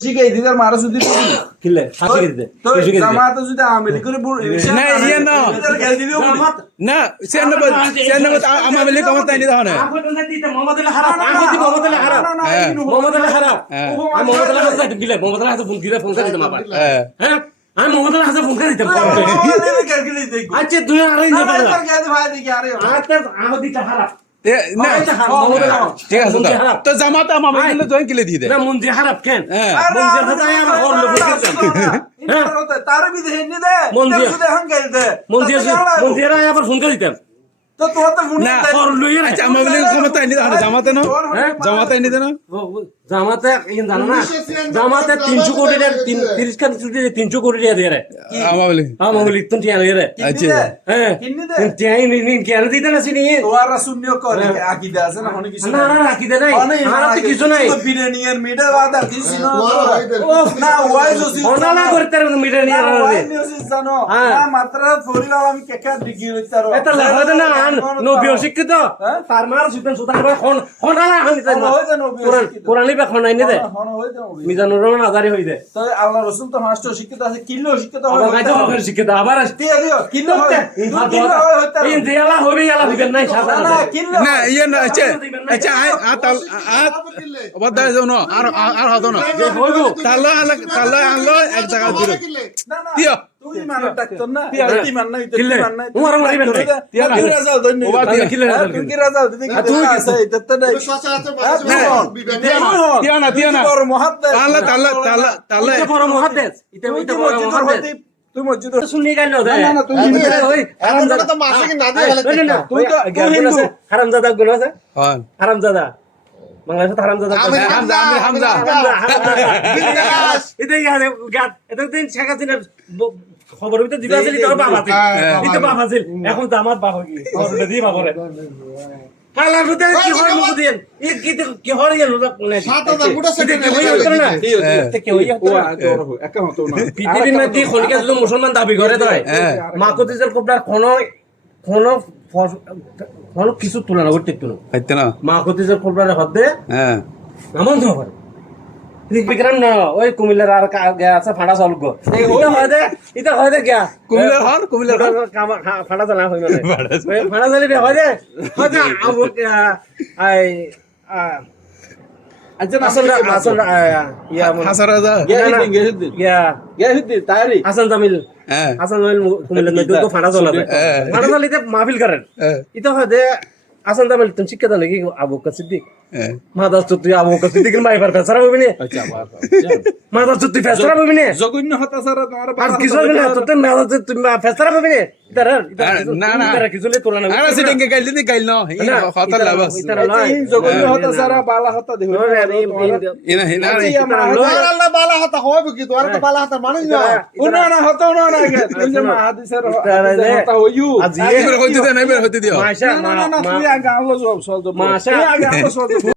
শিখাই দিতে মারা যদি কিলে হাসি দিতে তো জামাতে যদি আমেলি করে না ইয়ে না না সেন আমাবেলি কম তাই নিতে হয় মোহাম্মদুল্লাহ হারাম মোহাম্মদুল্লাহ হারাম মোহাম্মদুল্লাহ হারাম আমি মোহাম্মদুল্লাহ হাসান দিলে মোহাম্মদুল্লাহ হাসান ফোন দিলে ফোন করে দিতাম আবার হ্যাঁ আমি মোহাম্মদুল্লাহ হাসান ফোন করে দিতাম আচ্ছা তুই আরে না আচ্ছা আমাদি হারাম না ঠিক আছে তো জামাতে আমাবেলি জয়েন কিলে দিয়ে দে না মুনজি হারাম কেন মুনজি হাসান আমার ঘর লোক তার বিধে হেনি দে শুধু হাঙ্গাইল দে মুনজি আবার ফোন করে দিতাম তো তোর তো ফোন না ঘর লইয়া আচ্ছা আমাবেলি কম তাই নিতে হয় জামাতে না জামাতে নিতে না জামাতে জানো না জামাতে 300 কোটি 30 খান ছুটি 300 কোটি টাকা দিয়ে রে আমাবেলি তুমি টিয়া রে আচ্ছা হ্যাঁ কিন্নি দে টিয়া নি কেন দিতে না সিনি তোরা শূন্য করে আকিদা আছে না অনেক কিছু না না আকিদা নাই আর তো কিছু নাই বিরিয়ানির মিডা বাদা কিছু না না ওয়াইজ ওসি ওনা না করতে রে মিডা নিয়ে জানো না মাত্র পরিবার আমি কেকা ডিগ্রি হইতারো এটা লাগাতে না নবী শিক্ষিত তার মার সুতন সুতন হনা না হানি তাই কোরআন বা খনাই নে দে মিজানুর রহমান আজারি হই দে তো আল্লাহ রাসূল তো মাস্টার শিক্ষিত আছে কিলো শিক্ষিত হবে আবার কাজে মুখের শিক্ষিত আবার আসতে দিও কিলো হয় ইন দেয়ালা হবে ইয়ালা দিবেন নাই সাদা না কিলো না ইয়ে না আচ্ছা আচ্ছা বাদ দাও না আর হতো না তাল্লা আনলো এক জায়গা দিও দিও তুই মানে ডাক্তার না তুই মান নাই তুই মান নাই তোমার মারিবেন নাই তুই রাজাল দই ও বাদ কিলে তুই কি রাজাল দিদি তুই আছে এটা নাই দিও না বড় মুহাদ্দিস তাল্লা বড় মুহাদ্দিস এটা বড় মুহাদ্দিস তুই মসজিদ শুনি গেল না না তুই ওই হারামজাদা তো মাসে কি না দিয়ে না তুই তো হারামজাদা গুলো আছে হারামজাদা বাংলাদেশে হারামজাদা হামজা এটা গাত এটা দিন শেখ হাসিনার খবর হইতে দিবা ছিল তোর বাবা দিতে বাবা ছিল এখন তো আমার বাবা কি খবরটা দি বাবারে হালা রুতে কি হয় মুখ দেন এই কি হয় এর লোক না সাতটা গুড়া সেটা কি হয় না এটা কি হয় ও একা হতো না পৃথিবীর মধ্যে খনিকা যদি মুসলমান দাবি করে দেয় মাকুতিজের কোবলার কোনো কিছু তুলনা করতে একটু না মাকুতিজের কোবলার হদে হ্যাঁ এমন তো পারে বিক্রম না ওই কুমিল্লার আর আছে ফাড়া চলগ এটা হয় দে গিয়া কুমিল্লার ফাড়া চালা হই মানে ফাড়া চালি হয় দে আই আচ্ছা আসল ইয়া হাসান রাজা হাসান জামিল কুমিল্লার মধ্যে তো ফাড়া চলাবে ফাড়া চালিতে মাহফিল করেন এটা হয় দে হাসান জামিল তুমি শিক্ষা নাকি আবু বকর সিদ্দিক মাদার তুই আবু বকর সিদ্দিকের মাইফার ফেসরা হইবি না আচ্ছা মাদার তুই ফেসরা হইবি না জঘন্য হতা স্যার তোমার আর কিছু না তুই মাদার তুই ফেসরা হইবি না না কিছু লে তোলা না আরে সিটিং কে গাইলি নি গাইল না হতা লাবাস জঘন্য হতা স্যার বালা হতা দেখো ইনা হিনা আল্লাহ বালা হতা হবে কি তোর তো বালা হতা মানুষ না ওনা না হতা ওনা না তুই যে হাদিসের হতা হইউ আজ এই হইতে দিও না হইতে দিও না তুই আগে আল্লাহ জবাব সল মাশা আগে আল্লাহ সল